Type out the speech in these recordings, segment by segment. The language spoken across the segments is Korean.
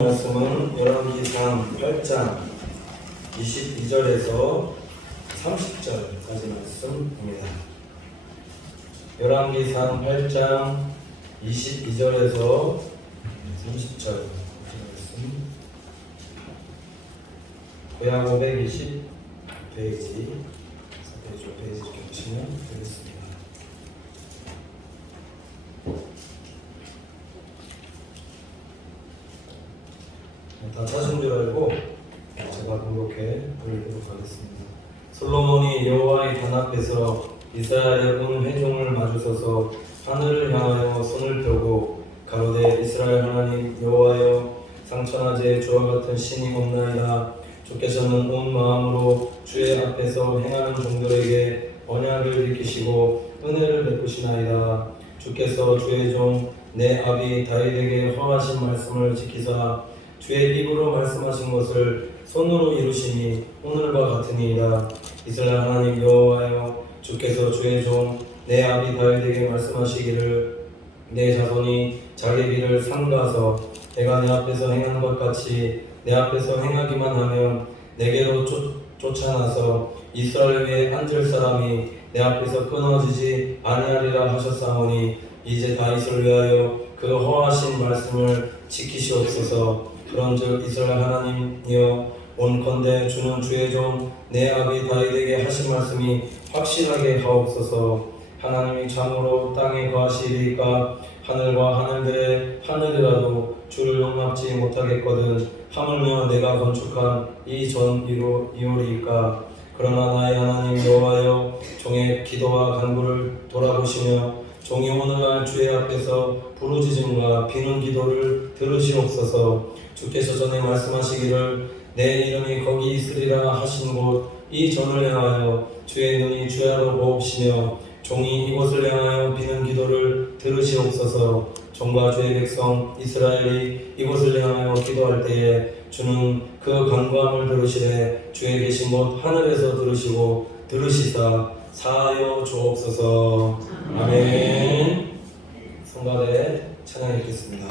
말씀은 열왕기상 8장 22절에서 30절까지 말씀입니다. 열왕기상 8장 22절에서 30절 말씀. 고향 520 페이지 이렇게 보시면 되겠습니다. 다 찾은 줄 알고 제가 번복해 드리도록 하겠습니다. 솔로몬이 여호와의 단 앞에서 이스라엘의 온 회중을 마주서서 하늘을 향하여 손을 펴고 가로되 이스라엘 하나님 여호와여 상천하제 주와 같은 신이 없나이다. 주께서는 온 마음으로 주의 앞에서 행하는 종들에게 언약을 지키시고 은혜를 베푸시나이다. 주께서 주의 종 내 아비 다윗에게 허하신 말씀을 지키사 주의 입으로 말씀하신 것을 손으로 이루시니 오늘과 같으니이다. 이스라엘 하나님 여호와여 주께서 주의 종 내 아비 다윗에게 말씀하시기를 내 자손이 자기 길을 삼가서 내가 내 앞에서 행한 것 같이 내 앞에서 행하기만 하면 내게로 쫓아나서 이스라엘 위에 앉을 사람이 내 앞에서 끊어지지 아니하리라 하셨사오니 이제 다윗을 위하여 그 허하신 말씀을 지키시옵소서. 그런즉 이스라엘 하나님이여 원컨대 주는 주의 종 내 아비 다윗에게 하신 말씀이 확실하게 하옵소서. 하나님이 참으로 땅에 거하시리까 하늘과 하늘들의 하늘이라도 주를 용납지 못하겠거든. 하물며 내가 건축한 이 전 이오리이까. 그러나 나의 하나님 여호와여 종의 기도와 간구를 돌아보시며 종이 오늘날 주의 앞에서 부르짖음과 비는 기도를 들으시옵소서. 주께서 전에 말씀하시기를 내 이름이 거기 있으리라 하신 곳 이 전을 향하여 주의 눈이 주야로 보옵시며 종이 이곳을 향하여 비는 기도를 들으시옵소서. 종과 주의 백성 이스라엘이 이곳을 향하여 기도할 때에 주는 그 간구함을 들으시되 주의 계신 곳 하늘에서 들으시고 들으시사 사하여 주옵소서. 아멘. 성가대 찬양 읽겠습니다.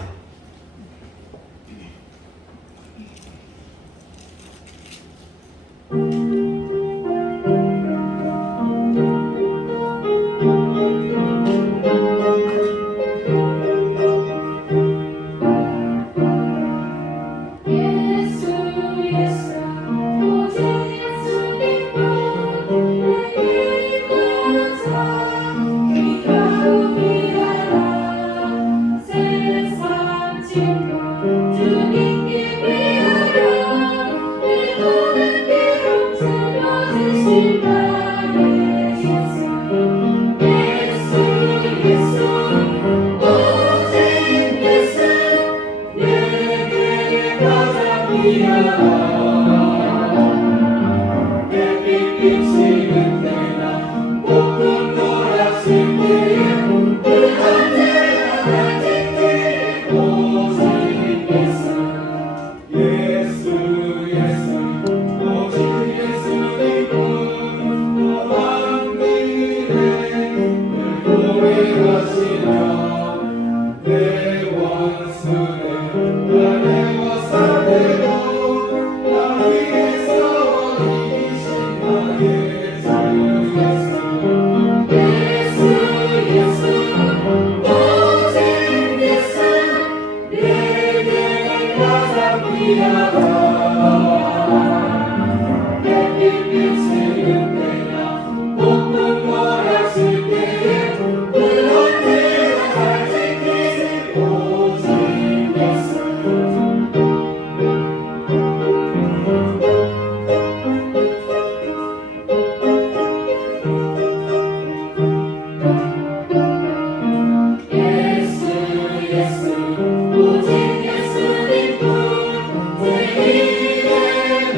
오직 예수님뿐 내 입에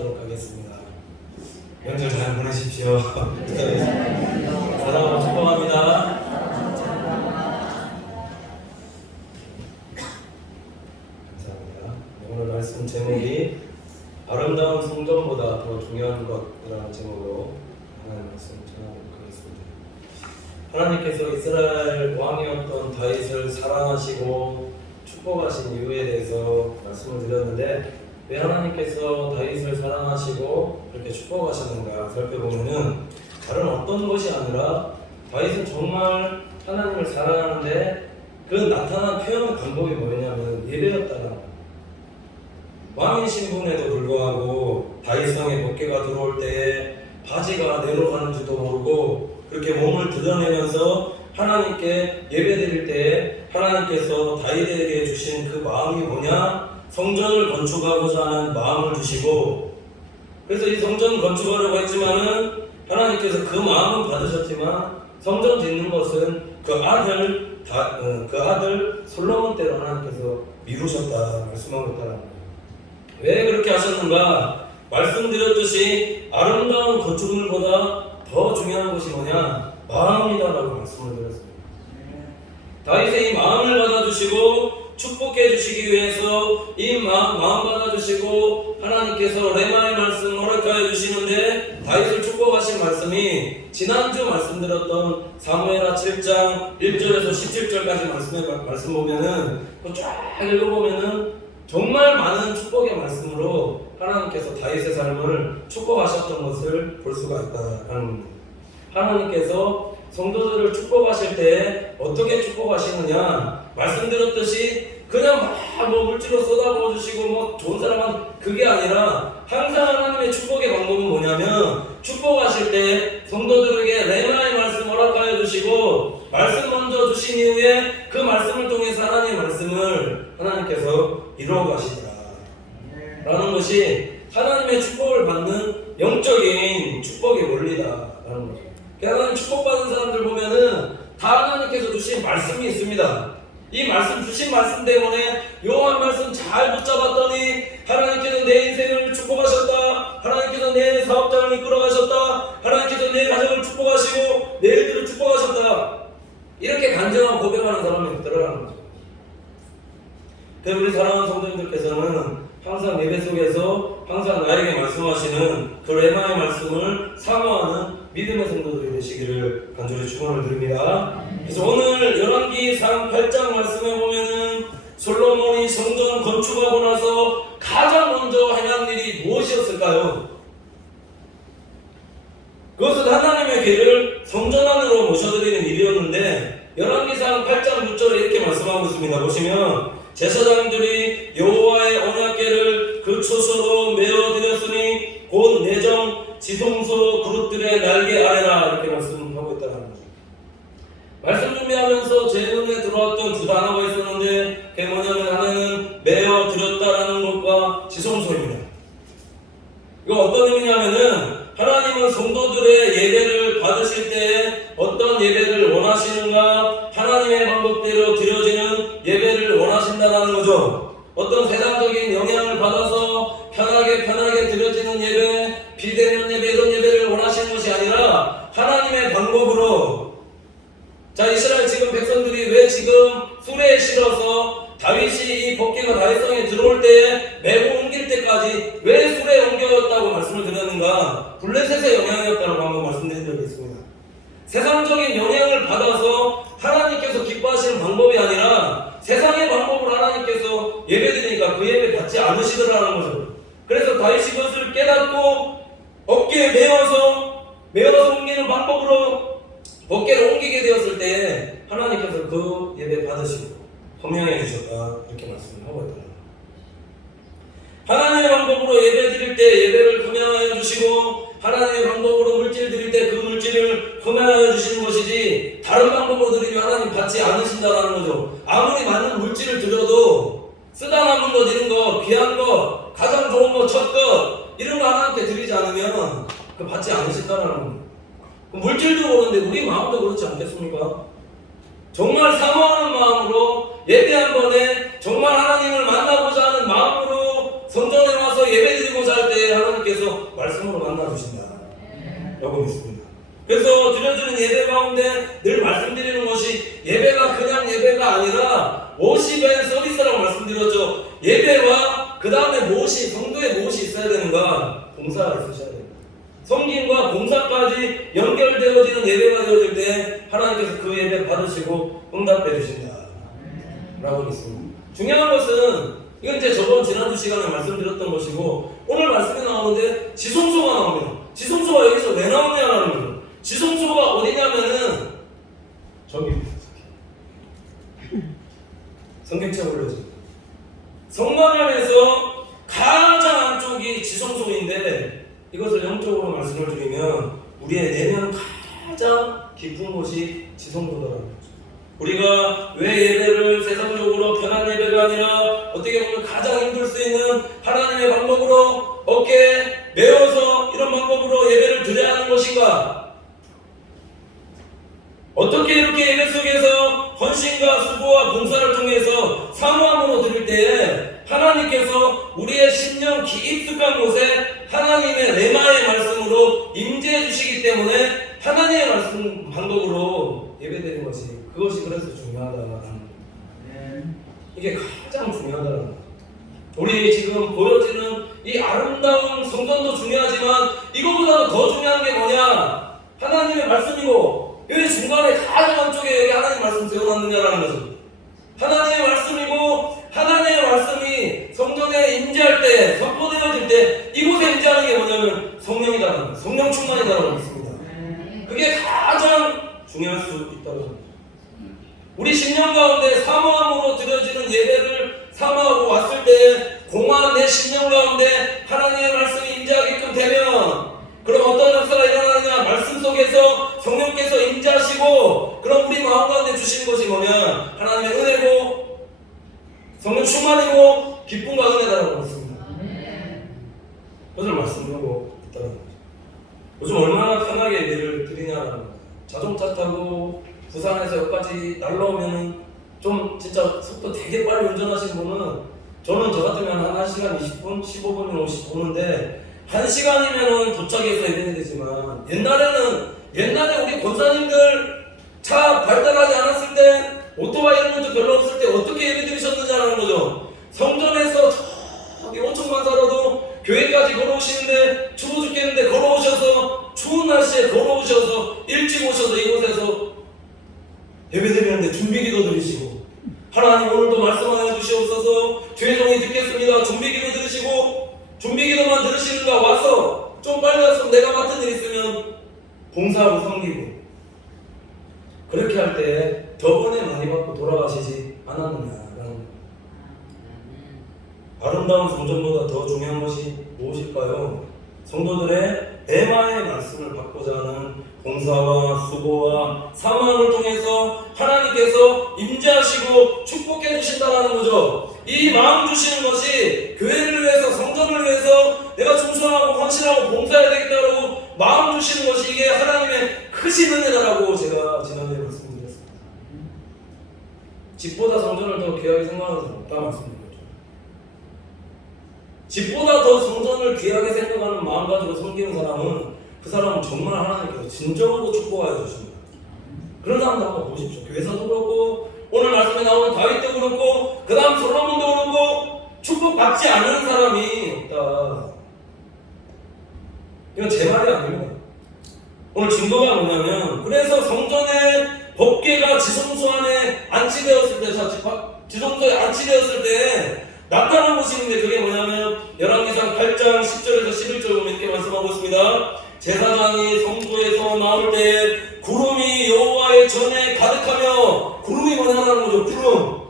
기도하도록 하겠습니다. 명절 잘 보내십시오. 사랑하고 축복합니다. 감사합니다. 오늘 말씀 제목이 아름다운 성전보다 더 중요한 것이라는 제목으로 하나님 말씀 전하도록 하겠습니다. 하나님께서 이스라엘 왕이었던 다윗을 사랑하시고 축복하신 이유에 대해서 말씀을 드렸는데, 왜 하나님께서 다윗을 사랑하시고 그렇게 축복하셨는가 살펴보면은 다른 어떤 것이 아니라 다윗은 정말 하나님을 사랑하는데 그 나타난 표현 방법이 뭐냐면 예배였다는 거예요. 왕인 신분에도 불구하고 다윗성에 법궤가 들어올 때에 바지가 내려가는지도 모르고 그렇게 몸을 드러내면서 하나님께 예배드릴 때에 하나님께서 다윗에게 주신 그 마음이 뭐냐? 성전을 건축하고자 하는 마음을 주시고, 그래서 이 성전 건축하려고 했지만은 하나님께서 그 마음은 받으셨지만 성전 짓는 것은 그 아들 솔로몬 때로 하나님께서 미루셨다 말씀하고 있다는 거예요. 왜 그렇게 하셨는가? 말씀드렸듯이 아름다운 건축물보다 더 중요한 것이 뭐냐? 마음이다라고 말씀을 드렸습니다. 다윗의 이 마음을 받아주시고 축복해 주시기 위해서 이 마음 받아주시고 하나님께서 레마의 말씀 허락하여 주시는데, 다윗을 축복하신 말씀이 지난주 말씀드렸던 사무엘하 7장 1절에서 17절까지 말씀 보면은 쫙 읽어보면은 정말 많은 축복의 말씀으로 하나님께서 다윗의 삶을 축복하셨던 것을 볼 수가 있다는 겁니다. 하나님께서 성도들을 축복하실 때 어떻게 축복하시느냐? 말씀드렸듯이 그냥 막 물질로 쏟아부어 주시고 좋은 사람은 그게 아니라 항상 하나님의 축복의 방법은 뭐냐면, 축복하실 때 성도들에게 레마의 말씀 허락하여 주시고 말씀 먼저 주신 이후에 그 말씀을 통해서 하나님의 말씀을 하나님께서 이루어 가시더라 라는 것이 하나님의 축복을 받는 영적인 축복의 원리다라는 거죠. 하나님 축복받은 사람들 보면은 다 하나님께서 주신 말씀이 있습니다. 이 말씀, 주신 말씀 때문에 요한 말씀 잘 붙잡았더니 하나님께서 내 인생을 축복하셨다, 하나님께서 내 사업장을 이끌어가셨다, 하나님께서 내 가정을 축복하시고 내 일들을 축복하셨다, 이렇게 간절한 고백하는 사람이 들어가는 거죠. 그래서 우리 사랑하는 성도님들께서는 항상 예배 속에서 항상 나에게 말씀하시는 그 레마의 말씀을 사모하는 믿음의 성도들이 되시기를 간절히 축원을 드립니다. 그래서 오늘 열왕기상 8장 말씀에 보면은 솔로몬이 성전 건축하고 나서 가장 먼저 행한 일이 무엇이었을까요? 그것은 하나님의 괴를 성전 안으로 모셔드리는 일이었는데, 열왕기상 8장 6절에 이렇게 말씀하고 있습니다. 보시면 제사장들이 여호와의 언약궤를 그 초소로 메어드렸으니 곧 내정 지성소 그릇들의 날개 아래라, 이렇게 말씀하고 있다는 거죠. 말씀 준비하면서 제 눈에 들어왔던 두 단어가 있었는데, 그게 뭐냐면 하나는 메어드렸다라는 것과 지성소입니다. 이거 어떤 의미냐면은 하나님은 성도들의 예배를 받으실 때 어떤 예배를 원하시는가? 하나님의 방법대로 드려지는 예배를 원하신다는 거죠. 어떤 세상적인 영향을 받아서 편하게 드려지는 예배, 비대면 예배, 이런 예배를 원하시는 것이 아니라 하나님의 방법으로. 자, 이스라엘 지금 백성들이 왜 지금 수레에 실어서 다윗이 이 법궤가 다윗성에 들어올 때 메고 옮길 때까지 왜 수레에 옮겨졌다고 말씀을 드렸는가? 블레셋의 영향이었다고 한번 말씀드린 적이 있습니다. 세상적인 영향을 받아서 하나님께서 기뻐하시는 방법이 아니라 세상의 방법으로 하나님께서 예배드리니까 그 예배 받지 않으시더라는 거죠. 그래서 다윗이 그것을 깨닫고 어깨에 메어서 옮기는 방법으로 법궤를 옮기게 되었을 때 하나님께서 그 예배 받으시고 허명해 주셨다, 이렇게 말씀을 하고 있다. 하나님의 방법으로 예배 드릴 때 예배를 흠양하여 주시고, 하나님의 방법으로 물질 드릴 때 그 물질을 흠양하여 주시는 것이지, 다른 방법으로 드리면 하나님 받지 않으신다라는 거죠. 아무리 많은 물질을 드려도 쓰다 남은 것, 이런 거, 귀한 거, 가장 좋은 거, 첫 것, 이런 거 하나님께 드리지 않으면 그 받지 않으신다라는 거예요. 물질도 그런데 우리 마음도 그렇지 않겠습니까? 정말 사모하는 마음으로 예배 한 번에 정말 하나님을 만나고자 하는 마음으로 성전에 와서 예배 드리고자 할 때 하나님께서 만나주신다 라고 믿습니다. 그래서 드려지는 예배 가운데 늘 말씀드리는 것이 예배가 그냥 예배가 아니라 워십 앤 서비스라고 말씀드렸죠. 예배와 그 다음에 무엇이 성도의 무엇이 있어야 되는가? 봉사가 있으셔야 됩니다. 섬김과 봉사까지 연결되어지는 예배가 되어질 때 하나님께서 그 예배 받으시고 응답해 주신다 라고 믿습니다. 중요한 것은 이건 이제 지난주 시간에 말씀드렸던 것이고 오늘 말씀에 나오는데 지성소가 나옵니다. 지성소가 여기서 왜 나오냐라는 거예요. 지성소가 어디냐면은 저기 성경책 올려줍니다. 성막안에서 가장 안쪽이 지성소인데 이것을 영적으로 말씀을 드리면 우리의 내면 가장 깊은 곳이 지성소다라는 거죠. 우리가 왜 예배를 세상적으로 편한 예배가 아니라 어떻게 보면 가장 힘들 수 있는 하나님의 방법으로 어깨에 메어서 이런 방법으로 예배를 드려야 하는 것인가? 어떻게 이렇게 예배 속에서 헌신과 수고와 봉사를 통해서 사모함으로 드릴 때에 하나님께서 우리의 심령 깊숙한 곳에 하나님의 레마의 말씀으로 임재해 주시기 때문에 하나님의 말씀 방법으로 예배드리는 것이 그것이 그래서 중요하다는 거예요. 이게 가장 중요하다는 거예요. 우리 지금 보여지는 이 아름다운 성전도 중요하지만 이거보다 더 중요한 게 뭐냐? 하나님의 말씀이고 여기 중간에 가장 안쪽에 여기 하나님의 말씀 세워놨느냐라는 거죠. 하나님의 말씀이고 하나님의 말씀이 성전에 임재할 때 선포되어질 때 이곳에 임재하는 게 뭐냐면 성령이다라는 거예요. 성령 충만이다라고 믿습니다. 그게 가장 중요할 수 있다는 거죠. 우리 심령 가운데 사모함으로 드려지는 예배를 사모하고 왔을 때 공허한 내 심령 가운데 하나님의 말씀이 임재하게끔 되면 그럼 어떤 역사가 일어나느냐? 말씀 속에서 성령께서 임재하시고 그럼 우리 마음 가운데 주시는 것이 뭐냐? 하나님의 은혜고 성령 충만이고 기쁨과 은혜다라고 했습니다. 그것을 말씀드리고 있다는 거죠. 요즘 얼마나 편하게 예배를 드리냐라는 거예요. 자동차 타고 부산에서 여기까지 날라오면 좀 진짜 속도 되게 빨리 운전하시는 분은 저는 저 같으면 한 1시간 20분, 15분이면 오는데 1시간이면 도착해서 예배는 되지만 옛날에 우리 권사님들 차 발달하지 않았을 때 오토바이 이런 것도 별로 없을 때 어떻게 예배 드리셨느냐는 거죠. 성전에서 저기 5천만 살아도 교회까지 걸어오시는데 추워 죽겠는데 걸어오셔서 추운 날씨에 걸어오셔서 일찍 오셔서 이곳에서 예배드리는데 준비기도 드리시고 하나님 오늘도 말씀하여 주시옵소서 주의 종이 듣겠습니다. 준비기도 들으시고 준비기도만 들으시는가 와서 좀 빨리 왔으면 내가 맡은 일 있으면 봉사하고 섬기고 그렇게 할 때 더 은혜 많이 받고 돌아가시지 않았느냐라는 아름다운 성전보다 더 중요한 것이 무엇일까요? 성도들의 대마의 말씀을 받고자 하는 봉사와 수고와 사모함을 통해서 하나님께서 임재하시고 축복해 주신다는 거죠. 이 마음 주시는 것이 교회를 위해서 성전을 위해서 내가 충성하고 헌신하고 봉사해야 되겠다고 마음 주시는 것이 이게 하나님의 크신 은혜다라고 제가 지난주에 말씀드렸습니다. 집보다 성전을 더 귀하게 생각하는 사람 없다 말씀드렸죠. 집보다 더 성전을 귀하게 생각하는 마음 가지고 섬기는 사람은 그 사람은 정말 하나님께서 진정으로 축복하여 주십니다. 그런 사람들 한번 보십시오. 교회에서도 그렇고 오늘 말씀에 나오는 다윗도 그렇고 그 다음 솔로몬도 그렇고 축복받지 않는 사람이 없다. 이건 제 말이 아닙니다. 오늘 증거가 뭐냐면 그래서 성전의 법궤가 지성소 안에 안치되었을 때 지성소에 안치되었을 때 나타난 것이 있는데 그게 뭐냐면 열왕기상 8장 10절에서 11절 보면 이렇게 말씀하고 있습니다. 제사장이 성소에서 나올 때 구름이 여호와의 전에 가득하며 구름이 뭐냐는 거죠. 구름.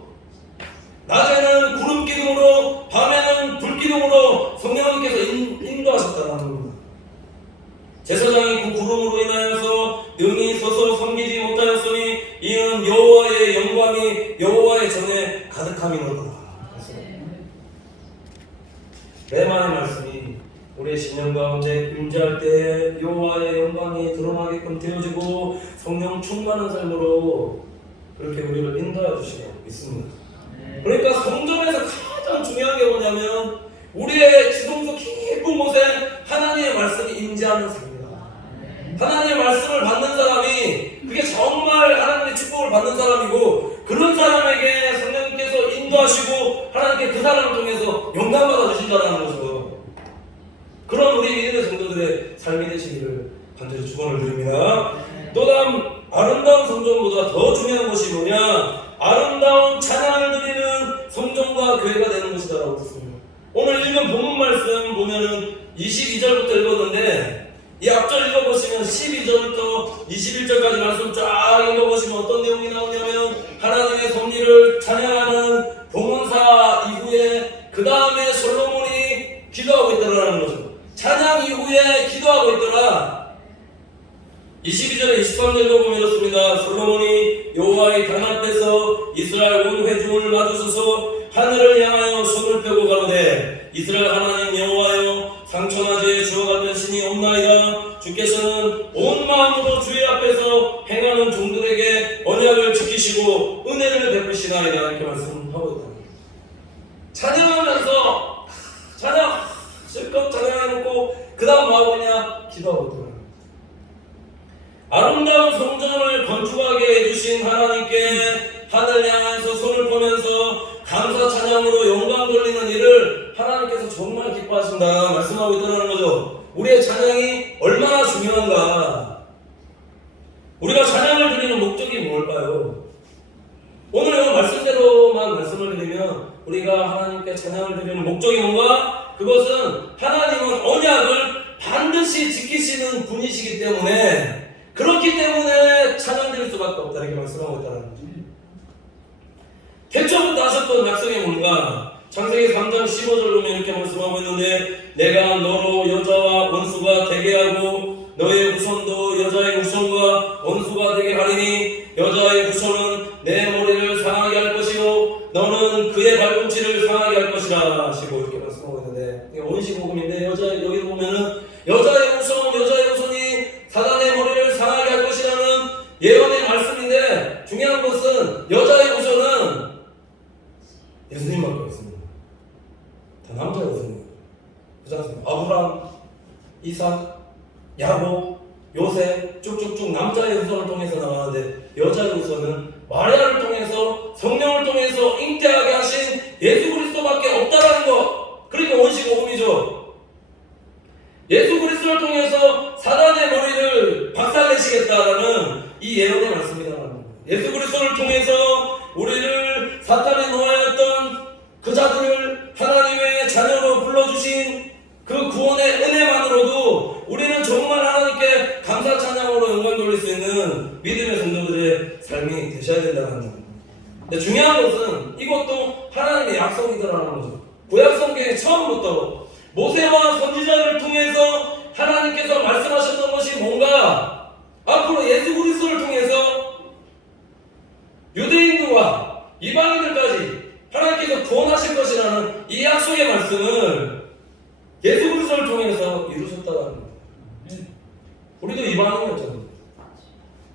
낮에는 구름 기둥으로 밤에는 불 기둥으로 성령님께서 인도하셨다는 겁니다. 제사장이 그 구름으로 인하여서 능히 서서 섬기지 못하였으니 이는 여호와의 영광이 여호와의 전에 가득함이로다. 레마의 말씀이 우리의 신령 가운데 임재할 때 여호와의 영광이 드러나게끔 되어지고 성령 충만한 삶으로 그렇게 우리를 인도해 주시고 있습니다. 그러니까 성전에서 가장 중요한 게 뭐냐면 우리의 지성소 깊은 곳에 하나님의 말씀이 임재 하는 삶이다. 하나님의 말씀을 받는 사람이 그게 정말 하나님의 축복을 받는 사람이고, 그런 사람에게 성령님께서 인도하시고 하나님께 그 사람을 통해서 영감받아 주신다는 거죠. 그런 우리 믿음의 성도들의 삶이 되시기를 간절히 축원을 드립니다. 또 다음, 아름다운 성전보다 더 중요한 것이 뭐냐? 아름다운 찬양을 드리는 성전과 교회가 되는 것이다라고 했습니다. 오늘 읽은 본문 말씀 보면은 22절부터 읽었는데, 이 앞절 읽어보시면 12절부터 21절까지 말씀 쫙 읽어보시면 어떤 내용이 나오냐면, 하나님의 섭리를 찬양하는 봉헌사 이후에 그 다음에 솔로몬이 기도하고 있더라는 거죠. 찬양 이후에 기도하고 있더라. 22절에 23절 읽어보면 이렇습니다. 솔로몬이 여호와의 단 앞에서 이스라엘 온 회중을 마주서서 하늘을 향하여 손을 펴고 가로되, 이스라엘 하나님 여호와여, 상천하지에 주와 같은 신이 없나이다. 주께서는 온 마음으로 주의 앞에서 행하는 종들에게 언약을 지키시고 은혜를 베푸시나이다. 이렇게 말씀하고 있다. 찬양하면서 찬양 실컷 찬양해놓고 그 다음 뭐 하냐? 기도하고 있더라. 아름다운 성전을 건축하게 해주신 하나님께 하늘 향해서 손을 펴면서 감사 찬양으로 영광 돌리는 일을 하나님께서 정말 기뻐하신다 말씀하고 있다는 거죠. 우리의 찬양이 얼마나 중요한가. 우리가 찬양을 드리는 목적이 뭘까요? 오늘 이 말씀대로만 말씀을 드리면 우리가 하나님께 찬양을 드리는 목적이 뭔가? 그것은 하나님은 언약을 반드시 지키시는 분이시기 때문에, 그렇기 때문에 찬양 드릴 수밖에 없다 이렇게 말씀하고 있다는 거죠. 태초부터 하셨던 약속이 뭔가? 창세기 3장 15절 보면 이렇게 말씀하고 있는데, 내가 너로 여자와 원수가 되게 하고 너의 후손도 여자의 후손과 원수가 되게 하리니, 여자의 후손은 내 머리를 상하게 할 것이요 너는 그의 발꿈치를 상하게 할 것이라 하시고 이렇게 말씀하고 있는데, 이게 원시복음인데 여기도 보면은 여자의 후손이 사단의 머리를 상하게 할 것이라는 예언의 말씀인데, 중요한 것은 여자의 후손은 예수님밖에 없습니다. 다 남자의 후손입니다. 그렇지 않습니까? 아브라함, 이삭, 야곱, 요셉 쭉쭉쭉 남자의 후손을 통해서 나가는데, 여자의 후손은 마리아를 통해서 성령을 통해서 잉태하게 하신 예수 그리스도밖에 없다라는 것. 그러니까 원시복음이죠. 예수 그리스도를 통해서 사단의 머리를 박살내시겠다라는 이 예언의 말씀이라는 겁니다. 예수 그리스도를 통해서 우리를 사탄에 놓아였던 그 자들을 하나님의 자녀로 불러주신 그 구원의 은혜만으로도 우리는 정말 하나님께 감사 찬양으로 영광 돌릴 수 있는 믿음의 성도들의 삶이 되셔야 된다는 겁니다. 근데 중요한 것은 이것도 하나님의 약속이더라는 거죠. 구약 성경의 처음부터 모세와 선지자를 통해서 하나님께서 말씀하셨던 것이 뭔가? 앞으로 예수 그리스도를 통해서 유대인들과 이방인들까지 하나님께서 구원하실 것이라는 이 약속의 말씀을 예수 그리스도를 통해서 이루셨다는 겁니다. 우리도 이방인이었잖아요.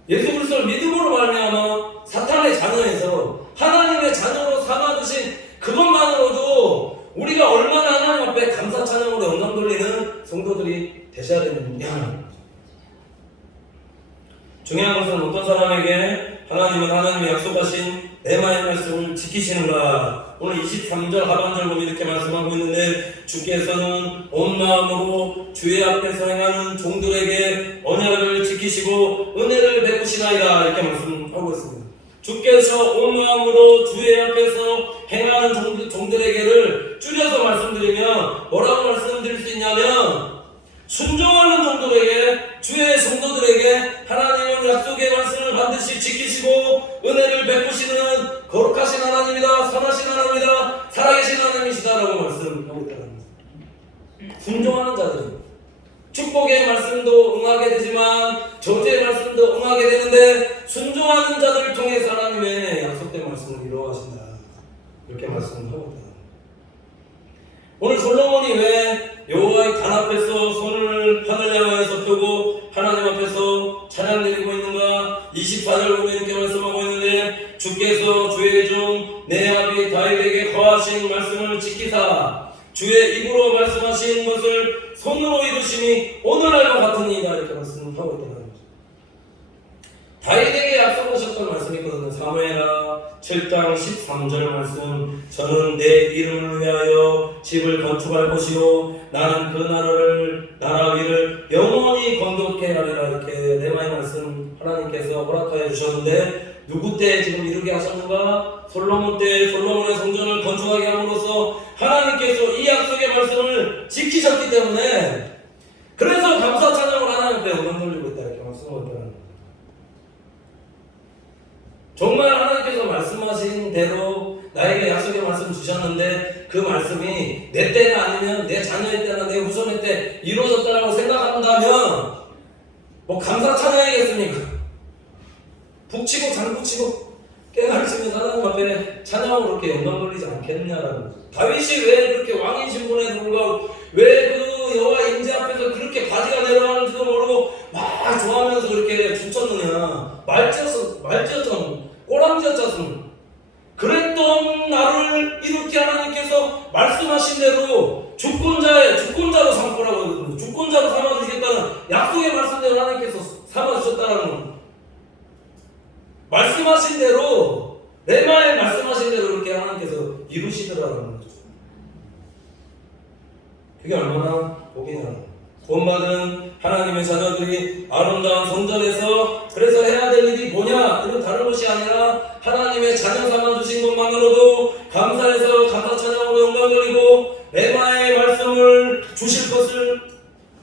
예수 그리스도를 믿음으로 말미암아 사탄의 자녀에서 하나님의 자녀로 삼아주신 그것만으로도 우리가 얼마나 하나님 앞에 감사 찬양으로 영광 돌리는 성도들이 되셔야 되느냐. 중요한 것은 어떤 사람에게 하나님은 하나님이 약속하신 레마의 말씀을 지키시는가. 오늘 23절 하반절 보면 이렇게 말씀하고 있는데, 주께서는 온 마음으로 주의 앞에서 행하는 종들에게 언약을 지키시고 은혜를 베푸시나이다 이렇게 말씀하고 있습니다. 주께서 온 마음으로 주의 앞에서 행하는 종들에게를 줄여서 말씀드리면 뭐라고 말씀드릴 수 있냐면, 순종하는 종들에게, 주의 성도들에게 하나님은 약속의 말씀을 반드시 지키시고 은혜를 베푸시는 거룩하신 하나님이다, 선하신 하나님이다, 살아계신 하나님이시다라고 말씀하고 있다는 겁니다. 순종하는 자들이 축복의 말씀도 응하게 되지만 저주의 말씀도 응하게 되는데, 순종하는 자들을 통해서 하나님의 약속된 말씀을 이루어가신다 이렇게 말씀하고 있다. 오늘 솔로몬이 왜 여호와의 단 앞에서 손을 하늘 향하여서 펴고 하나님 앞에서 찬양 드리고 있는가? 24절 보면 이렇게 말씀하고 있는데, 주께서 주의 종 내 아비 다윗에게 거하신 말씀을 지키사 주의 입으로 말씀하신 것을 손으로 이루시니 오늘날과 같은 사건이다 이렇게 말씀하고 있다는 거죠. 다윗에게 약속하셨던 말씀이 있거든요. 사무엘하 7장 13절 말씀. 저는 내 이름을 위하여 집을 건축할 것이요 나는 그 나라 위를 영원히 건축해 하리라. 이렇게 레마의 말씀 하나님께서 허락하여 주셨는데 누구 때 지금 이루게 하셨는가? 솔로몬 때 솔로몬의 성전을 건축하게 함으로써 하나님께서 이 약속의 말씀을 지키셨기 때문에 그래서 감사 찬양을 하나님께 영광 돌리고 있다 이렇게 말씀하고 있다는 거예요. 정말 하나님께서 말씀하신 대로 나에게 약속의 말씀 주셨는데 그 말씀이 내 때나 아니면 내 자녀의 때나 내 후손의 때 이루어졌다고 생각한다면 뭐 감사 찬양이겠습니까? 북치고 장구치고 깨가르치면서 하나님 앞에 찬양으로 그렇게 영광 돌리지 않겠냐라는 거죠. 다윗이 왜 그렇게 왕인 신분에도 불구하고 왜 그 여호와 임재 앞에서 그렇게 바지가 내려가는지도 모르고 막 좋아하면서 그렇게 춤췄느냐. 말지었잖아. 꼬랑지였잖아. 그랬던 나를 이렇게 하나님께서 말씀하신 대로 주권자로 삼고라고 하거든요. 주권자로 삼아주시겠다는 약속의 말씀대로 하나님께서 삼아주셨다는 거예요. 말씀하신 대로 레마에 말씀하신 대로 그렇게 하나님께서 이루시더라는 거죠. 그게 얼마나 복이냐. 구원받은 하나님의 자녀들이 아름다운 성전에서 그래서 해야 될 일이 뭐냐? 이건 다른 것이 아니라 하나님의 자녀 삼아주신 것만으로도 감사해서 감사 찬양으로 영광 돌리고 레마의 말씀을 주실 것을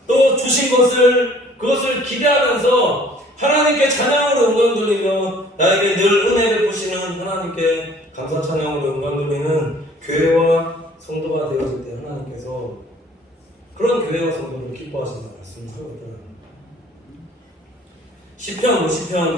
또 주신 것을 그것을 기대하면서 하나님께 찬양으로 영광 돌리며 나에게 늘 은혜 베푸시는 하나님께 감사 찬양으로 영광 돌리는 교회와 성도가 되어질 때 하나님께서 그런 교회와 성도를 기뻐하신다 말씀하고 있더라고요. 시편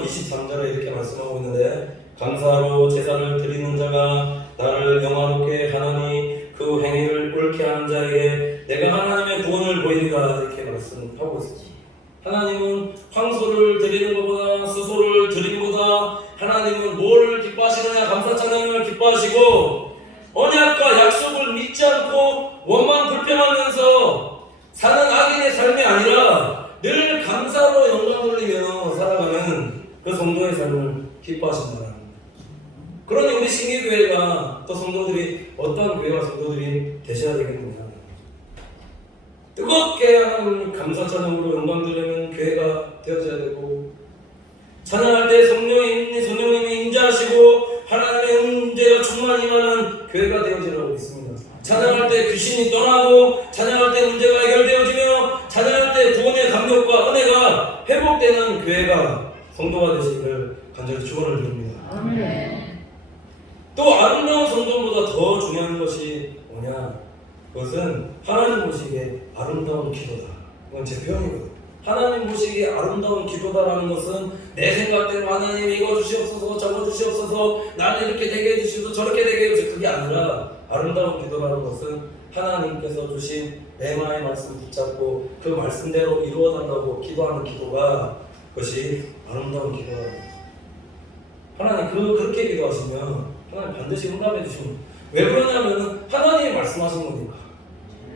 23절에 이렇게 말씀하고 있는데 감사로 제사를 드리는 자가 나를 영화롭게 하나니 그 행위를 옳게 하는 자에게 내가 하나님의 구원을 보이리라 이렇게 말씀하고 있습니다. 하나님은 황소를 드리는 것보다 수소를 드림보다 하나님은 뭘 기뻐하시느냐? 감사 찬양을 기뻐하시고 언약과 약속을 믿지 않고 원망 불평하면서 사는 악인의 삶이 아니라 늘 감사로 영광 돌리며 살아가는 그 성도의 삶을 기뻐하신다는 거예요. 그러니 우리 신기교회가 또 성도들이 어떠한 교회와 성도들이 되셔야 되겠느냐. 뜨겁게 하나님 감사 찬양으로 영광 돌리는 교회가 되어져야 되고 찬양할 때 성령님이 임재하시고 하나님의 은혜가 충만히하는 교회가 되어지라고 있습니다. 찬양할 때 귀신이 떠나고 찬양할 때 문제가 해결되어지며 찬양할 때 구원의 감격과 은혜가 회복되는 교회가 성도가 되시기를 간절히 축원을 드립니다. 아멘. 또 아름다운 성도보다 더 중요한 것이 뭐냐? 그것은 하나님 보시기에 아름다운 기도다. 이건 제 표현이거든요. 하나님 보시기에 아름다운 기도다라는 것은 내 생각대로 하나님 이거 주시옵소서 저거 주시옵소서 나는 이렇게 되게 해주시옵소서 저렇게 되게 해주시옵소서 그게 아니라 아름다운 기도라는 것은 하나님께서 주신 레마의 말씀 붙잡고 그 말씀대로 이루어달라고 기도하는 기도가 그것이 아름다운 기도라는 거예요. 하나님 그렇게 기도하시면 하나님 반드시 응답해 주시면 왜 그러냐면 하나님이 말씀하신 거니까.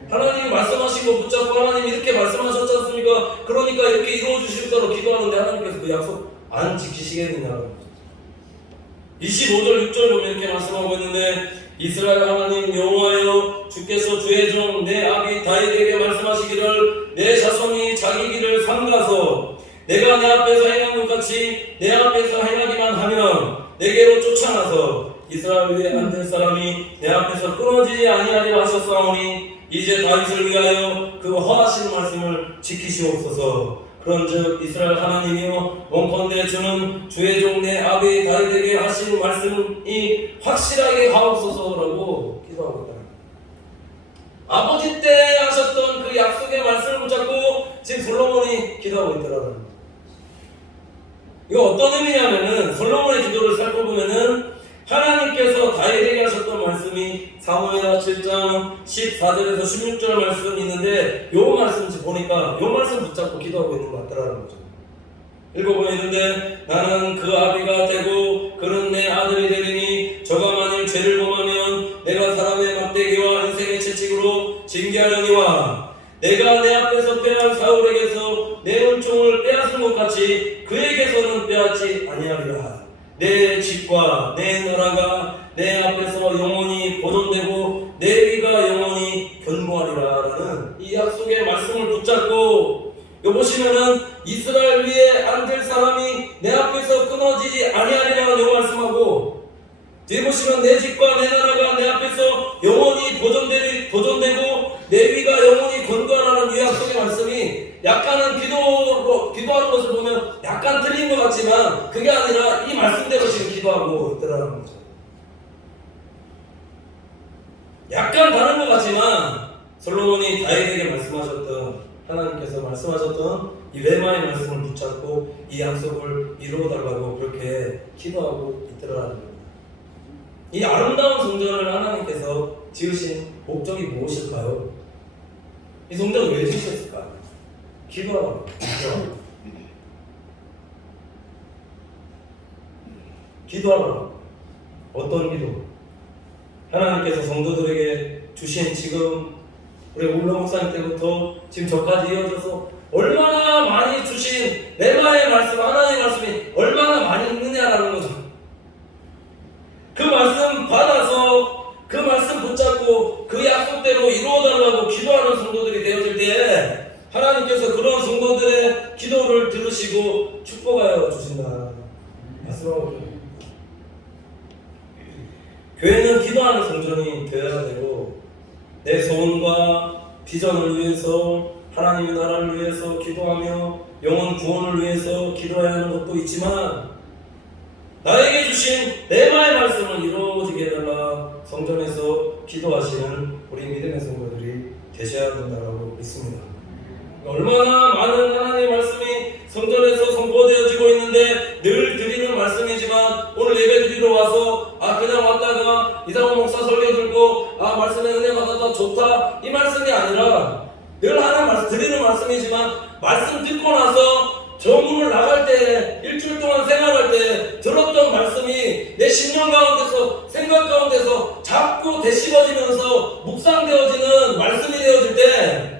하나님이 말씀하신 거 붙잡고 하나님 이렇게 말씀하셨지 않습니까? 그러니까 이렇게 이루어 주시옵소서 기도하는데 하나님께서 그 약속 안 지키시겠느냐는 거죠. 25절 6절 보면 이렇게 말씀하고 있는데 이스라엘 하나님 여호와여 주께서 주의 종 내 아비 다윗에게 말씀하시기를 내 자손이 자기 길을 삼가서 내가 내 앞에서 행한 것 같이 내 앞에서 행하기만 하면 내게로 쫓아나서 이스라엘 위에 앉을 사람이 내 앞에서 끊어지지 아니하리라 하셨사오니 이제 다윗을 위하여 그 허하신 말씀을 지키시옵소서. 그런즉 이스라엘 하나님이여 원컨대 주는 주의 종 내 아비 다윗에게 하신 말씀이 확실하게 하옵소서라고 기도하고 있다. 아버지 때 하셨던 그 약속의 말씀을 붙잡고 지금 솔로몬이 기도하고 있더라고요. 이거 어떤 의미냐면은 솔로몬의 기도를 살펴보면은 하나님께서 다윗에게 하셨던 말씀이 사무엘하 7장 14절에서 16절 말씀이 있는데 요 말씀 보니까 요 말씀 붙잡고 기도하고 있는 것 같더라는 거죠. 읽어보이는데 나는 그 아비가 되고 그는 내 아들이 되리니 저가 만일 죄를 범하면 내가 사람의 막대기와 인생의 채찍으로 징계하려니와 내가 내 앞에서 빼앗은 사울에게서 내 은총을 빼앗은 것 같이 그에게서는 빼앗지 아니하리라. 내 집과 내 나라가 내 앞에서 영원히 보존되고 내 위가 영원히 견고하리라 라는 이 약속의 말씀을 붙잡고, 여기 보시면은 이스라엘 위에 앉을 사람이 내 앞에서 끊어지지 아니하리라는 이 말씀하고, 뒤에 보시면 내 집과 내 나라가 내 앞에서 영원히 보존되고 내 위가 영원히 건강하라는 이 약속의 말씀이 약간은 기도하는 것을 보면 약간 틀린 것 같지만 그게 아니라 이 말씀대로 지금 기도하고 있더라는 거죠. 약간 다른 것 같지만 솔로몬이 다윗에게 말씀하셨던, 하나님께서 말씀하셨던 이 레마의 말씀을 붙잡고 이 약속을 이루어달라고 그렇게 기도하고 있더라는 겁니다. 이 아름다운 성전을 하나님께서 지으신 목적이 무엇일까요? 이 성전을 왜 지으셨을까요? 기도하라고. 기도하라고. 어떤 기도? 하나님께서 성도들에게 주신, 지금 우리 울러 목사님 때부터 지금 저까지 이어져서 얼마나 많이 주신 레마의 말씀, 하나님의 말씀이 얼마나 많이 있느냐라는 거죠. 그 말씀 받아서 그 말씀 붙잡고 그 약속대로 이루어달라고 기도하는 성도들이 되어질 때 하나님께서 그런 성도들의 기도를 들으시고 축복하여 주신다 말씀하고 있습니다. 교회는 기도하는 성전이 되어야 되고, 내 소원과 비전을 위해서, 하나님의 나라를 위해서 기도하며 영혼 구원을 위해서 기도해야 하는 것도 있지만, 나에게 주신 레마의 말씀을 이루어지게 해달라 성전에서 기도하시는 우리 믿음의 성도들이 되셔야 된다고 믿습니다. 얼마나 많은 하나님의 말씀이 성전에서 선포되어지고 있는데 늘 드리는 말씀이지만, 오늘 예배 드리러 와서 그냥 왔다가 이상호 목사 설교 들고 말씀의 은혜가 다 좋다 이 말씀이 아니라, 늘 하는 말씀, 드리는 말씀이지만 말씀 듣고 나서 저 문을 나갈 때, 일주일 동안 생활할 때 들었던 말씀이 내 심령 가운데서, 생각 가운데서 자꾸 되씹어지면서 묵상되어지는 말씀이 되어질 때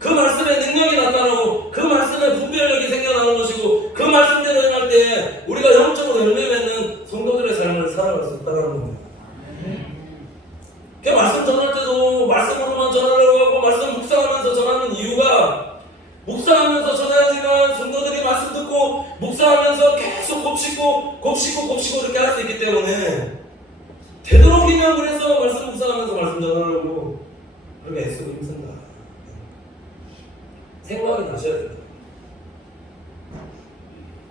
그 말씀의 능력이 나타나고 그 말씀의 분별력이 생겨나는 것이고, 그 말씀대로 행할 때 우리가 영적으로 열매 맺는 성도들의 삶을 살아갈 수 있다는 겁니다. 그 말씀 전할 때도 말씀으로만 전하려고 하고 말씀 묵상하면서 전하는 이유가, 묵상하면서 전해야지만 성도들이 말씀 듣고 묵상하면서 계속 곱씹고 이렇게 할 수 있기 때문에, 되도록이면 그래서 말씀 묵상하면서 말씀 전하려고 그렇게 애쓰고 힘쓴다. 생각이 나셔야 된다.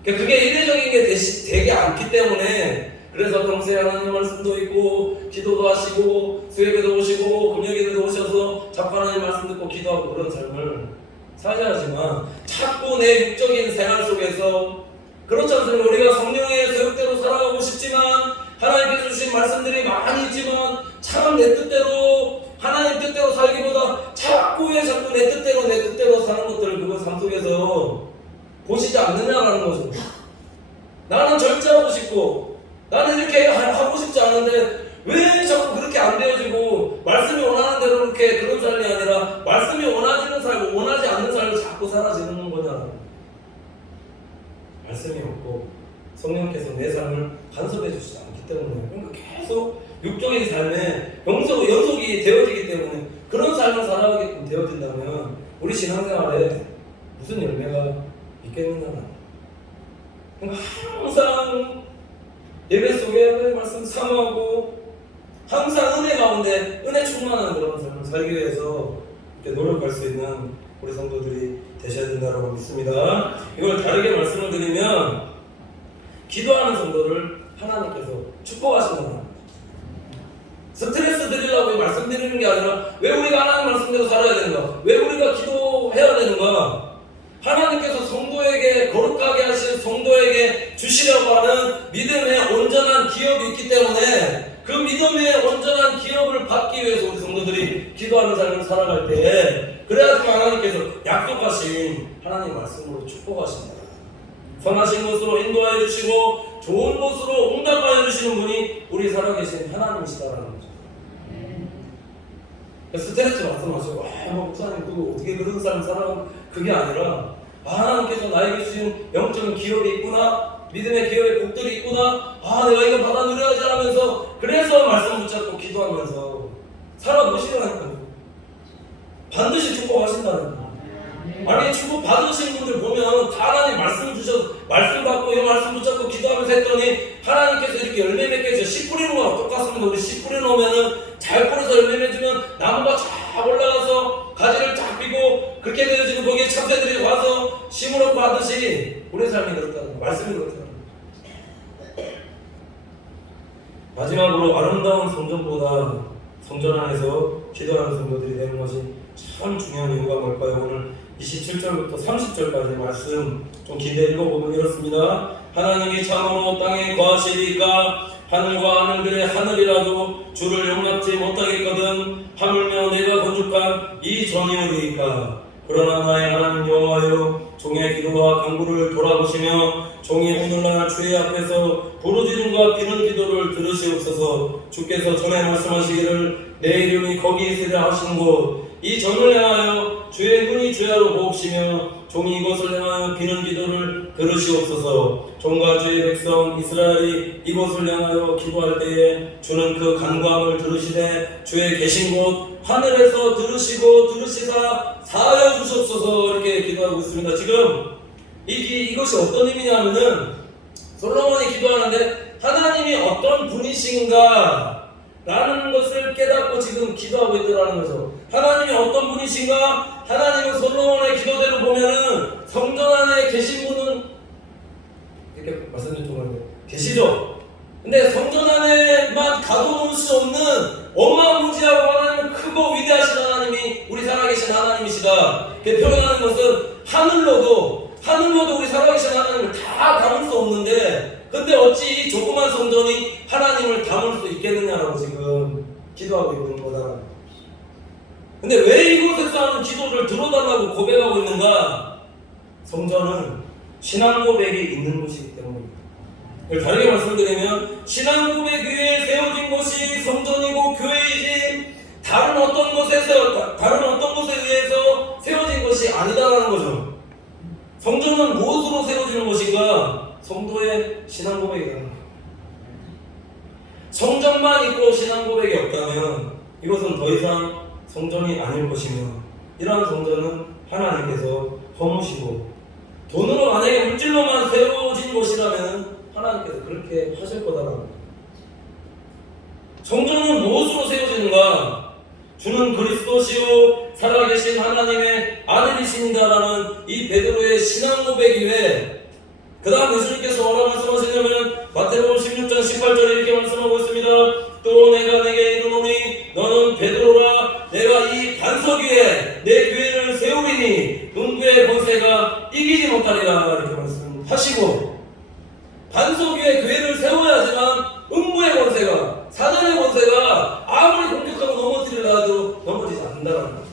그게 이례적인 게 되지 않기 때문에, 그래서 평소에 하나님 말씀도 있고 기도도 하시고 수요예배도 오시고 금요예배도 오셔서 자꾸 하나님 말씀 듣고 기도하고 그런 삶을 살아야지만, 자꾸 내 육적인 생활 속에서, 그렇지 않습니까? 우리가 성령의 교육대로 살아가고 싶지만, 하나님께서 주신 말씀들이 많이 있지만 참 내 뜻대로, 하나님 뜻대로 살기보다 자꾸 내 뜻대로 사는 것들을 그거 삶 속에서 보시지 않느냐라는 거죠. 나는 절제하고 싶고 나는 이렇게 하고 싶지 않은데 왜 자꾸 그렇게 안 되어지고, 말씀이 원하는 대로 그렇게 그런 삶이 아니라 말씀이 원하지는 삶, 원하지 않는 삶을 자꾸 살아지는 거냐. 말씀이 없고 성령께서 내 삶을 간섭해 주시지 않기 때문에, 그러니까 계속 육적인 삶에 연속이 되어지기 때문에 그런 삶을 살아가게끔 되어진다면 우리 신앙생활에 무슨 열매가 있겠느냐. 그러니까 항상 예배 속에 하나님의 말씀 사모하고 항상 은혜 가운데 은혜 충만한 그런 삶을 살기 위해서 이렇게 노력할 수 있는 우리 성도들이 되셔야 된다고 믿습니다. 이걸 다르게 말씀을 드리면, 기도하는 성도를 하나님께서 축복하신다는, 스트레스 드리려고 말씀드리는 게 아니라 왜 우리가 하나님 말씀대로 살아야 되는가, 왜 우리가 기도해야 되는가, 하나님께서 성도에게 거룩하게 하신 성도에게 주시려고 하는 믿음의 온전한 기업이 있기 때문에, 그 믿음의 온전한 기업을 받기 위해서 우리 성도들이 기도하는 삶을 살아갈 때, 그래야지만 하나님께서 약속하신 하나님 말씀으로 축복하신다. 선하신 곳으로 인도하여 주시고 좋은 곳으로 응답하여 주시는 분이 우리 살아계신 하나님이시다라는 거죠. 스트레스 말씀하시고 뭐 목사님 그거 어떻게 그런 사람 살아가면 그게 아니라 하나님께서 나에게 주신 영적인 기업이 있구나, 믿음의 기업의 복들이 있구나, 내가 이거 받아 누려야지 하면서 그래서 말씀 붙잡고 기도하면서 살아보시라니까요. 반드시 축복하신다는 거. 아니 축복 받으신 분들 보면 다 하나님 말씀 주셔서 말씀 받고 이 말씀 붙잡고 기도하면서 했더니 하나님께서 이렇게 열매 맺게 해서 씨 뿌리는 거랑 똑같습니다. 우리 씨 뿌려놓으면은 잘 뿌려서 열매 맺으면 나무가 쫙 올라가서 가지를 쫙 피고 그렇게 되어지는 거기에 참새들이 와서 심으로 받듯이 우리 삶이 그렇다는 거, 말씀이 그렇다는 거. 마지막으로 아름다운 성전보다 성전 안에서 기도하는 성도들이 되는 것이 참 중요한 이유가 뭘까요? 오늘 27절부터 30절까지 말씀 좀 길게 읽어보면 이렇습니다. 하나님이 참으로 땅에 거하시리까 하늘과 하늘들의 하늘이라도 주를 용납지 못하겠거든 하물며 내가 건축한 이 전이오리이까. 그러나 나의 하나님 여호와여, 종의 기도와 간구를 돌아보시며 종이 오늘날 주의 앞에서 부르짖음과 비는 기도를 들으시옵소서. 주께서 전에 말씀하시기를 내 이름이 거기 있으리라 하신 곳 이 전을 향하여 주의 눈이 주야로 보옵시며 종이 이곳을 향하여 비는 기도를 들으시옵소서. 종과 주의 백성 이스라엘이 이곳을 향하여 기도할 때에 주는 그 간구함을 들으시되 주의 계신 곳 하늘에서 들으시고 들으시사 사하여 주시옵소서. 이렇게 기도하고 있습니다. 지금 이것이 어떤 의미냐면은 솔로몬이 기도하는데 하나님이 어떤 분이신가 라는 것을 깨닫고 지금 기도하고 있더라는 거죠. 하나님이 어떤 분이신가? 하나님은 솔로몬의 기도대로 보면은 성전 안에 계신 분은 이렇게 말씀드린 동안에 계시죠. 근데 성전 안에만 가둬놓을 수 없는 어마무지하고 하나님은 크고 위대하신 하나님이 우리 살아계신 하나님이시다. 표현하는 것은 하늘로도 우리 살아계신 하나님을 다 담을 수 없는데 근데 어찌 이 조그만 성전이 하나님을 담을 수 있겠느냐라고 지금 기도하고 있는 거다. 근데 왜 이곳에서 하는 기도를 들어달라고 고백하고 있는가? 성전은 신앙 고백이 있는 곳이기 때문입니다. 다르게 말씀드리면 신앙 고백 위에 세워진 곳이 성전이고 교회이지 다른 어떤 곳에 의해서 세워진 것이 아니다라는 거죠. 성전은 무엇으로 세워지는 것인가? 성도의 신앙 고백이라는 거예요. 성전만 있고 신앙 고백이 없다면 이것은 더 이상 성전이 아닐 것이며 이러한 성전은 하나님께서 허무시고 돈으로 만약에 물질로만 세워진 곳이라면 하나님께서 그렇게 하실 거다라는 거예요. 성전은 무엇으로 세워지는가? 주는 그리스도시요 살아계신 하나님의 아들이신다라는 이 베드로의 신앙 고백 이외에 그 다음 예수님께서 뭐라 말씀하시냐면 마태복음 16장 18절에 이렇게 말씀하고 있습니다. 또 내가 내게 이르노니 너는 베드로라 내가 이 반석 위에 내 교회를 세우리니 음부의 권세가 이기지 못하리라 이렇게 말씀하시고 반석 위에 교회를 세워야지만 음부의 권세가 사단의 권세가 아무리 공격하고 넘어지려 해도 넘어지지 않는다는 거예요.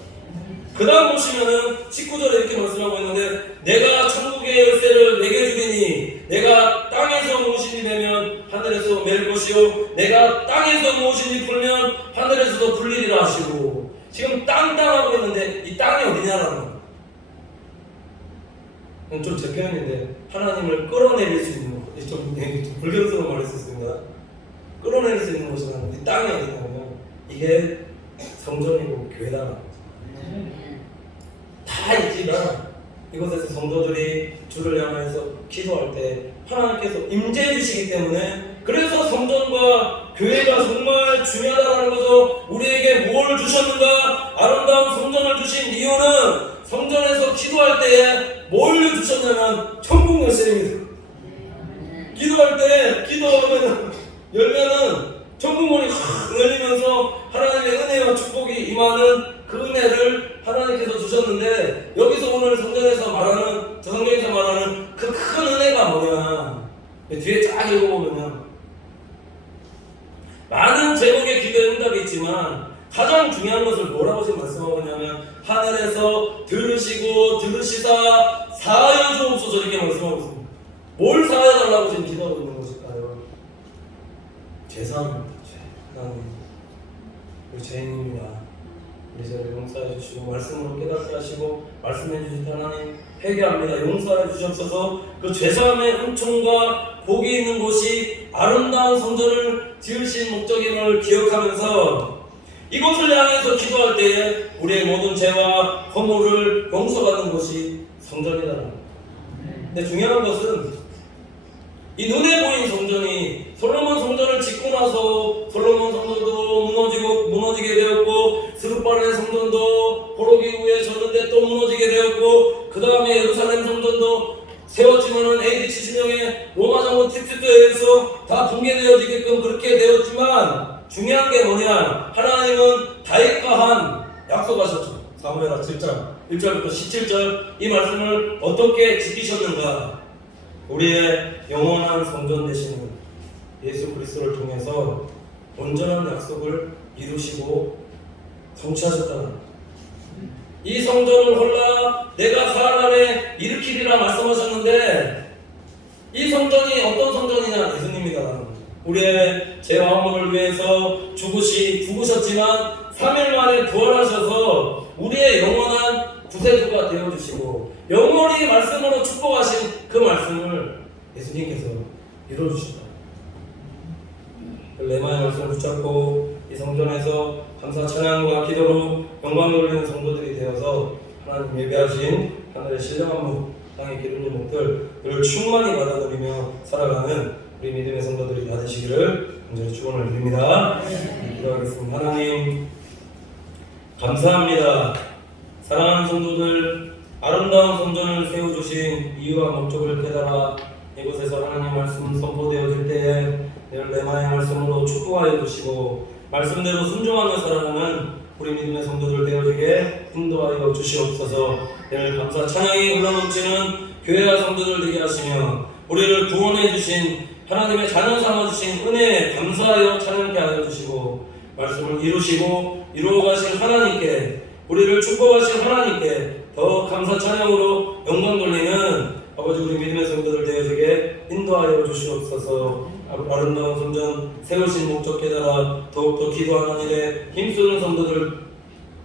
그 다음 보시면은 19절에 이렇게 말씀하고 있는데 내가 천국의 열쇠를 내게 주리니 내가 땅에서 무엇인지 내면 하늘에서 맬 것이요 내가 땅에서 무엇인지 풀면 하늘에서도 풀리리라 하시고 지금 땅 하고 있는데 이 땅이 어디냐라는 거예요. 좀 제 표현인데 하나님을 끌어내릴 수 있는 것, 좀 불경스러운 말일 수 있습니다. 끌어낼 수 있는 곳은 이 땅이 어디냐면 이게 성전이고 교회다. 다 있지만 이곳에서 성도들이 주를 향해서 기도할 때 하나님께서 임재해 주시기 때문에 그래서 성전과 교회가 정말 중요하다는 거죠. 우리에게 뭘 주셨는가? 아름다운 성전을 주신 이유는 성전에서 기도할 때에 뭘 주셨냐면 천국 열쇠입니다. 기도할 때 열면은 천국 문이 확 열리면서 하나님의 은혜와 축복이 임하는 그 은혜를 하나님께서 주셨는데 여기서 오늘 성전에서 말하는 저 성경에서 말하는 그 큰 은혜가 뭐냐 뒤에 쫙 읽어보면 많은 제목의 기도의 응답이 있지만 가장 중요한 것을 뭐라고 지금 말씀하고 있냐면 하늘에서 들으시고 들으시사 사하여 주옵소서 이렇게 말씀하고 있습니다. 뭘 사하여달라고 지금 기도하고 있는 것일까요? 죄사합니다. 하나님 우리 죄인입니다. 우리 저를 용서해 주시고 말씀으로 깨닫게 하시고 말씀해 주신 하나님 회개합니다. 용서해 주시옵소서. 그 죄사함의 은총과 복이 있는 곳이 아름다운 성전을 지으신 목적임을 기억하면서 이곳을 향해서 기도할 때에 우리의 모든 죄와 허물을 용서받는 곳이 성전이다. 근데 중요한 것은 이 눈에 보인 성전이 솔로몬 성전을 짓고 나서 솔로몬 성전도 무너지게 되었고 스룹바벨의 성전도 포로기 후에 졌는데 또 무너지게 되었고 그 다음에 예루살렘 성전도 세웠지만은 AD 70년에 로마 장군 티투스에 의해서 다 붕괴되어지게끔 그렇게 되었지만 중요한 게 뭐냐, 하나님은 다윗과 한 약속하셨죠. 사무엘하 7장 1절부터 17절 이 말씀을 어떻게 지키셨는가. 우리의 영원한 성전 되시는 예수 그리스도를 통해서 온전한 약속을 이루시고 성취하셨다는 이 성전을 홀라 내가 사흘 안에 일으키리라 말씀하셨는데 이 성전이 어떤 성전이냐, 예수님이다. 우리의 죄와 허물을 위해서 죽으셨지만 3일 만에 부활하셔서 우리의 영원한 구세주가 되어주시고 영원히 말씀으로 축복하신 그 말씀을 예수님께서 이루어주신다. 레마의 말씀을 붙잡고 이 성전에서 감사 찬양과 기도로 영광 돌리는 성도들이 되어서 하나님 예배하신 하늘의 신령한 목, 땅의 기름진 목들을 충만히 받아들이며 살아가는 우리 믿음의 성도들이 다 되시기를 간절히 축원을 드립니다. 기도하겠습니다. 하나님 감사합니다. 사랑하는 성도들, 아름다운 성전을 세워주신 이유와 목적을 깨달아 이곳에서 하나님 말씀 선포되어질 때에 늘 레마의 말씀으로 축복하여 주시고 말씀대로 순종하며 살아가는 우리 믿음의 성도들 되어지게 인도하여 주시옵소서. 늘 감사 찬양이 흘러넘치는 교회와 성도들 되게 하시며 우리를 구원해 주신 하나님의 자녀 삼아주신 은혜에 감사하여 찬양케 하여 주시고 말씀을 이루시고 이루어가신 하나님께, 우리를 축복하신 하나님께 더 감사 찬양으로 영광 돌리는 아버지 우리 믿음의 성도들 되어지게 인도하여 주시옵소서. 아름다운 성전 세우신 목적 깨달아 더욱더 기도하는 일에 힘쓰는 성도들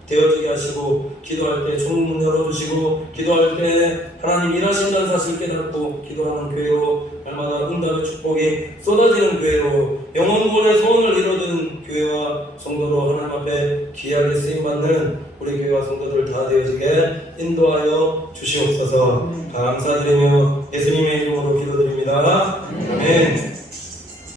되어지게 하시고 기도할 때 좋은 문 열어주시고 기도할 때 하나님 일하신다는 사실 깨닫고 기도하는 교회로 날마다 응답의 축복이 쏟아지는 교회로 영원군의 소원을 이루는 교회와 성도로 하나님 앞에 귀하게 쓰임받는 우리 교회와 성도들 다 되어지게 인도하여 주시옵소서. 감사드리며 예수님의 이름으로 기도드립니다. 아멘.